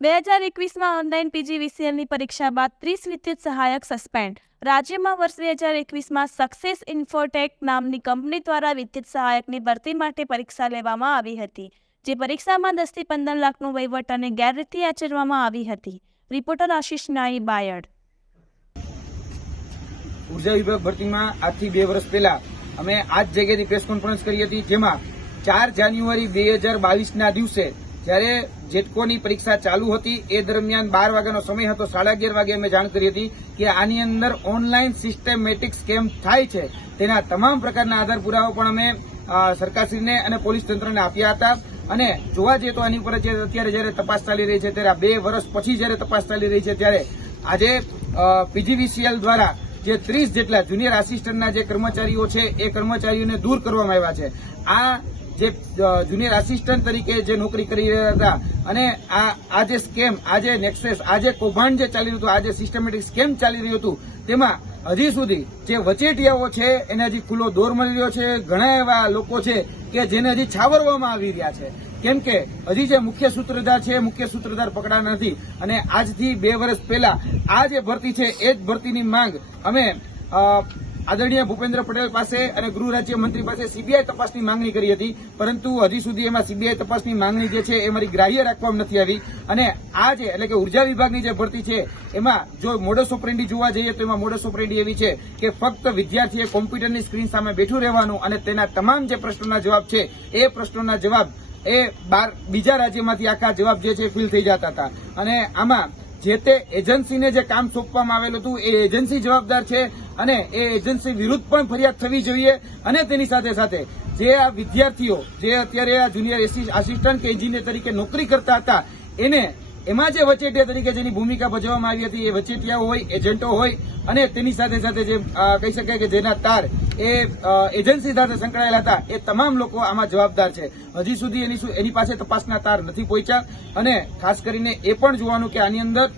2021 online પીજીવીસીએલની પરીક્ષા બાદ 30 વિદ્યુત સહાયક સસ્પેન્ડ. રાજ્યમાં વર્ષ 2021 સક્સેસ ઇન્ફોટેક નામની કંપની દ્વારા વિદ્યુત સહાયકની ભરતી માટે પરીક્ષા લેવામાં આવી હતી. જે પરીક્ષામાં 10 થી 15 લાખનો વહીવટ અને ગેરરીતિ આચરવામાં આવી હતી. રિપોર્ટર આશિષ નાઈ, બાયડ. ઉર્જા વિભાગ ભરતીમાં આજથી 2 વર્ષ પહેલા અમે આ જ જગ્યાએથી પ્રેસ કોન્ફરન્સ કરી હતી, જેમાં 4 જાન્યુઆરી 2022ના દિવસે જ્યારે જેટકોની પરીક્ષા ચાલુ હતી એ દરમિયાન 12 વાગ્યાનો સમય હતો, 11:30 વાગે અમે જાણ કરી હતી કે આની અંદર ઓનલાઈન સિસ્ટમેટિક સ્કેમ થાય છે. તેના તમામ પ્રકારના આધાર પુરાવા પણ અમે સરકારશ્રીને અને પોલીસ તંત્રને આપ્યા હતા. અને જોવા જઈએ તો આની ઉપર અત્યારે જયારે તપાસ ચાલી રહી છે, ત્યારે 2 વર્ષ પછી જયારે તપાસ ચાલી રહી છે, ત્યારે આજે પીજીવીસીએલ દ્વારા જે 30 જેટલા જુનિયર આસિસ્ટન્ટના જે કર્મચારીઓ છે એ કર્મચારીઓને દૂર કરવામાં આવ્યા છે. આ જે જુનિયર આસિસ્ટન્ટ તરીકે જે નોકરી કરી રહ્યા હતા અને આ જે સ્કેમ, આ જે નેક્સેસ, આ જે કૌભાંડ જે ચાલી રહ્યું હતું, આ જે સિસ્ટમેટિક સ્કેમ ચાલી રહ્યું હતું, તેમાં હજી સુધી જે વચેટિયાઓ છે એને હજી ખુલ્લો દોર મળી રહ્યો છે. ઘણા એવા લોકો છે કે જેને હજી છાવરવામાં આવી રહ્યા છે, કેમ કે હજી જે મુખ્ય સૂત્રધાર છે, મુખ્ય સૂત્રધાર પકડાના નથી. અને આજથી 2 વર્ષ પહેલા આ જે ભરતી છે એ જ ભરતીની માંગ અમે આદરણીય ભૂપેન્દ્ર પટેલ પાસે અને ગૃહ રાજ્યમંત્રી પાસે સીબીઆઈ તપાસની માંગણી કરી હતી, પરંતુ હજી સુધી એમાં સીબીઆઈ તપાસની માંગણી જે છે એ મારી ગ્રાહ્ય રાખવામાં નથી આવી. અને આ જે એટલે કે ઉર્જા વિભાગની જે ભરતી છે એમાં જો મોડસ ઓપરેન્ડી જોવા જઈએ તો એમાં મોડસ ઓપરેન્ડી એવી છે કે ફક્ત વિદ્યાર્થીએ કોમ્પ્યુટરની સ્ક્રીન સામે બેઠું રહેવાનું અને તેના તમામ જે પ્રશ્નોના જવાબ છે એ પ્રશ્નોના જવાબ એ બીજા રાજ્યમાંથી આખા જવાબ જે છે ફિલ થઈ જતા હતા. અને આમાં જે તે એજન્સીને જે કામ સોંપવામાં આવેલું હતું એ એજન્સી જવાબદાર છે અને એ એજન્સી વિરુદ્ધ પણ ફરિયાદ થવી જોઈએ. અને તેની સાથે સાથે જે આ વિદ્યાર્થીઓ જે અત્યારે આ જુનિયર આસિસ્ટન્ટ કે એન્જિનિયર તરીકે નોકરી કરતા હતા એને એમાં જે વચેટિયા તરીકે જેની ભૂમિકા ભજવવામાં આવી હતી એ વચેટિયાઓ હોય, એજન્ટો હોય અને તેની સાથે સાથે જે કહી શકાય કે જેના તાર એ એજન્સી સાથે સંકળાયેલા હતા એ તમામ લોકો આમાં જવાબદાર છે. હજી સુધી એની પાસે તપાસના તાર નથી પહોંચ્યા. અને ખાસ કરીને એ પણ જોવાનું કે આની અંદર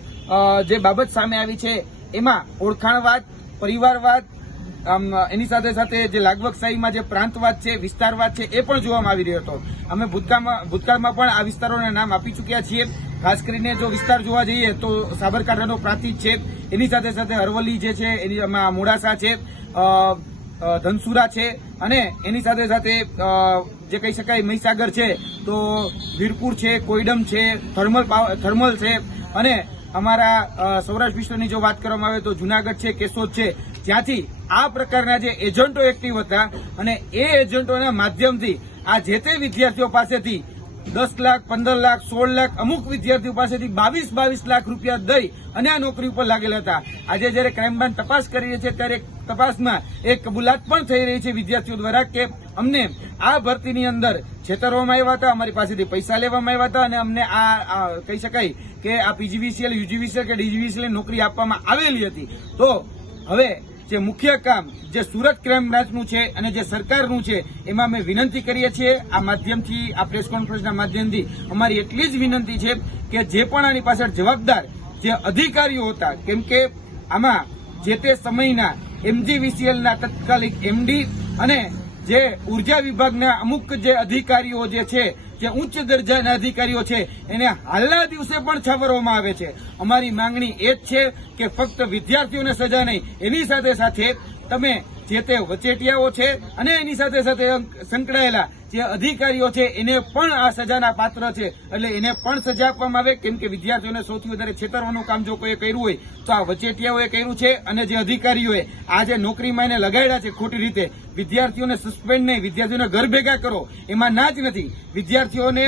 જે બાબત સામે આવી છે એમાં ઓળખાણવાદ, પરિવારવાદ, એની સાથે સાથે જે લાગવકશાહીમાં જે પ્રાંતવાદ છે, વિસ્તારવાદ છે એ પણ જોવામાં આવી રહ્યો હતો. અમે ભૂતકાળમાં પણ આ વિસ્તારોના નામ આપી ચૂક્યા છીએ. ખાસ કરીને જો વિસ્તાર જોવા જઈએ તો સાબરકાંઠાનો પ્રાંતિજ છે, એની સાથે સાથે અરવલ્લી જે છે એની મોડાસા છે, ધનસુરા છે અને એની સાથે સાથે જે કહી શકાય મહીસાગર છે, તો વીરપુર છે, કોઈડમ છે, થર્મલ છે અને અમારા સૌરાષ્ટ્ર વિશ્વની જો વાત કરવામાં આવે તો જુનાગઢ છે, કેશોદ છે, જ્યાંથી આ પ્રકારના જે એજન્ટો એક્ટિવ હતા અને એ એજન્ટોના માધ્યમથી આ જે તે વિદ્યાર્થીઓ પાસેથી 10 લાખ, 15 લાખ, 16 લાખ, અમુક વિદ્યાર્થીઓ પાસેથી 22 લાખ રૂપિયા દઈ અને આ નોકરી ઉપર લાગેલા હતા. આજે જયારે ક્રાઇમ બ્રાન્ચ તપાસ કરી રહી છે ત્યારે તપાસમાં એક કબૂલાત પણ થઈ રહી છે વિદ્યાર્થીઓ દ્વારા કે અમને આ ભરતીની અંદર છેતરવામાં આવ્યા હતા, અમારી પાસેથી પૈસા લેવામાં આવ્યા હતા અને અમને આ કહી શકાય કે આ પીજીવીસીએલ, યુજીવીસીએલ કે ડીજીવીસીએલ નોકરી આપવામાં આવેલી હતી. તો હવે જે મુખ્ય કામ જે સુરત ક્રાઇમ બ્રાન્ચનું છે અને જે સરકારનું છે એમાં અમે વિનંતી કરીએ છીએ આ માધ્યમથી, આ પ્રેસ કોન્ફરન્સના માધ્યમથી અમારી એટલી જ વિનંતી છે કે જે પણ આની પાછળ જવાબદાર જે અધિકારીઓ હતા, કેમ કે આમાં જે તે સમયના એમજીવીસીએલના તત્કાલિક એમડી અને જે ઉર્જા વિભાગના અમુક જે અધિકારીઓ જે છે, જે ઉચ્ચ દરજાના અધિકારીઓ છે એને હાલના દિવસે પણ છાવરવામાં આવે છે. અમારી માંગણી એ જ છે કે ફક્ત વિદ્યાર્થીઓને સજા નહીં, એની સાથે સાથે તમે જે તે વચેટિયાઓ છે અને એની સાથે સાથે સંકળાયેલા જે અધિકારીઓ છે એને પણ આ સજાના પાત્ર છે, એટલે એને પણ સજા આપવામાં આવે. કેમ કે વિદ્યાર્થીઓને સૌથી વધારે છેતરવાનું કામ જો કોઈ કર્યું હોય તો આ વચેટિયાઓએ કર્યું છે અને જે અધિકારીઓએ આ જે નોકરીમાં એને લગાડ્યા છે ખોટી રીતે. વિદ્યાર્થીઓને સસ્પેન્ડ નહીં, વિદ્યાર્થીઓને ઘર ભેગા કરો એમાં ના જ નથી. વિદ્યાર્થીઓને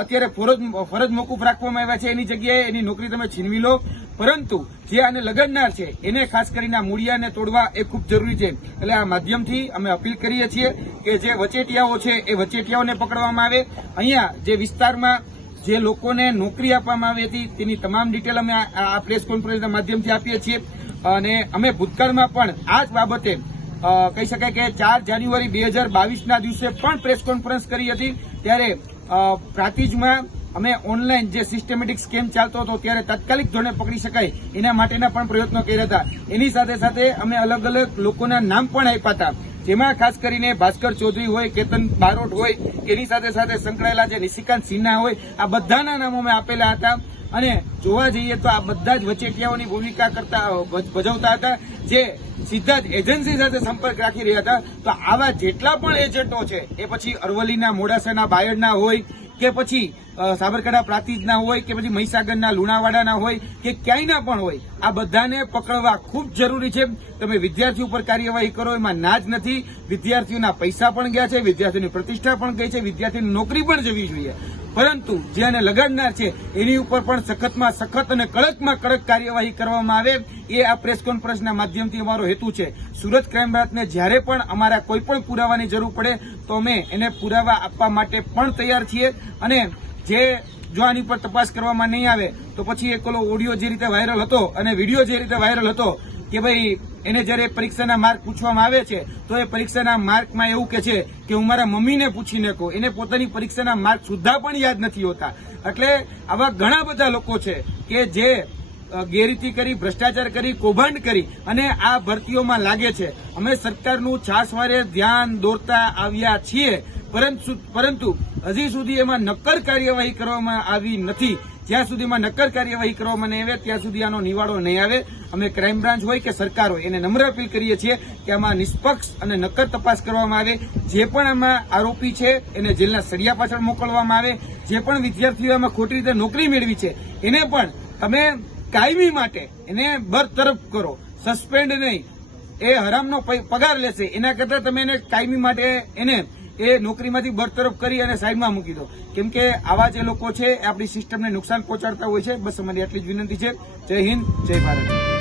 અત્યારે ફરજ મોકૂફ રાખવામાં આવ્યા છે, એની જગ્યાએ એની નોકરી તમે છીનવી લો. પરંતુ જે આને લગાડનાર છે એને ખાસ કરીને આ મૂળિયાને તોડવા એ ખૂબ જરૂરી છે. એટલે આ માધ્યમથી અમે અપીલ કરીએ છીએ કે જે વચેટિયાઓ છે એ વચેટિયાઓને પકડવામાં આવે. અહીંયા જે વિસ્તારમાં જે લોકોને નોકરી આપવામાં આવી હતી તેની તમામ ડિટેલ અમે આ પ્રેસ કોન્ફરન્સના માધ્યમથી આપીએ છીએ. અને અમે ભૂતકાળમાં પણ આ જ બાબતે કહી શકાય કે 4 જાન્યુઆરી 2022ના દિવસે પણ પ્રેસ કોન્ફરન્સ કરી હતી. ત્યારે પ્રાંતિજમાં અમે ઓનલાઈન જે સિસ્ટમેટિક સ્કેમ ચાલતો હતો ત્યારે તાત્કાલિક ધોરણે પકડી શકાય એના માટેના પણ પ્રયત્નો કર્યા હતા. એની સાથે સાથે અમે અલગ અલગ લોકોના નામ પણ આપ્યા હતા, જેમાં ખાસ કરીને ભાસ્કર ચૌધરી હોય, કેતન બારોટ હોય, એની સાથે સાથે સંકળાયેલા જે નિશિકાંત સિન્હા હોય, આ બધાના નામો અમે આપેલા હતા. અને જોવા જઈએ તો આ બધા જ વચેટિયાઓની ભૂમિકા ભજવતા હતા, જે સીધા જ એજન્સી સાથે સંપર્ક રાખી રહ્યા હતા. તો આવા જેટલા પણ એજન્ટો છે, એ પછી અરવલ્લીના મોડાસાના બાયડના હોય કે પછી સાબરકાંઠા પ્રાંતિજના હોય કે પછી મહીસાગરના લુણાવાડાના હોય કે ક્યાંયના પણ હોય, આ બધાને પકડવા ખૂબ જરૂરી છે. તમે વિદ્યાર્થીઓ ઉપર કાર્યવાહી કરો એમાં ના જ નથી. વિદ્યાર્થીઓના પૈસા પણ ગયા છે, વિદ્યાર્થીઓની પ્રતિષ્ઠા પણ ગઈ છે, વિદ્યાર્થીની નોકરી પણ જવી જોઈએ. પરંતુ જે આને લગાડનાર છે એની ઉપર પણ સખતમાં સખત અને કડકમાં કડક કાર્યવાહી કરવામાં આવે, એ આ પ્રેસ કોન્ફરન્સના માધ્યમથી અમારો હેતુ છે. સુરત ક્રાઇમ બ્રાન્ચને જ્યારે પણ અમારા કોઈ પણ પુરાવાની જરૂર પડે તો અમે એને પુરાવા આપવા માટે પણ તૈયાર છીએ. અને જો આની પર તપાસ કરવામાં નહીં આવે તો પછી એક ઓડિયો જે રીતે વાયરલ હતો અને વિડીયો જે રીતે વાયરલ હતો કે ભાઈ એને જયારે પરીક્ષાના માર્ક પૂછવામાં આવે છે તો એ પરીક્ષાના માર્કમાં એવું કે છે કે હું મારા મમ્મીને પૂછીને કહું, એને પોતાની પરીક્ષાના માર્ક સુદ્ધા પણ યાદ નથી હોતા. એટલે આવા ઘણા બધા લોકો છે કે જે ગેરરીતિ કરી, ભ્રષ્ટાચાર કરી, કૌભાંડ કરી અને આ ભરતીઓમાં લાગે છે. અમે સરકારનું છાસવારે ધ્યાન દોરતા આવ્યા છીએ, પરંતુ હજી સુધી એમાં નક્કર કાર્યવાહી કરવામાં આવી નથી. જ્યાં સુધીમાં નક્કર કાર્યવાહી કરવામાં નહીં આવે ત્યાં સુધી આનો નિવાડો નહીં આવે. અમે ક્રાઇમ બ્રાન્ચ હોય કે સરકાર હોય એને નમ્ર અપીલ કરીએ છીએ કે આમાં નિષ્પક્ષ અને નક્કર તપાસ કરવામાં આવે. જે પણ આમાં આરોપી છે એને જેલના સળિયા પાછળ મોકલવામાં આવે. જે પણ વિદ્યાર્થીઓ આમાં ખોટી રીતે નોકરી મેળવી છે એને પણ તમે કાયમી માટે એને બરતરફ કરો, સસ્પેન્ડ નહીં. એ હરામનો પગાર લેશે, એના કરતા તમે એને કાયમી માટે એને એ નોકરીમાંથી બરતરફ કરી અને સાઈડમાં મૂકી દો. કેમ કે આવા જે લોકો છે એ આપણી સિસ્ટમને નુકસાન પહોંચાડતા હોય છે. બસ અમારી આટલી જ વિનંતી છે. જય હિન્દ, જય ભારત.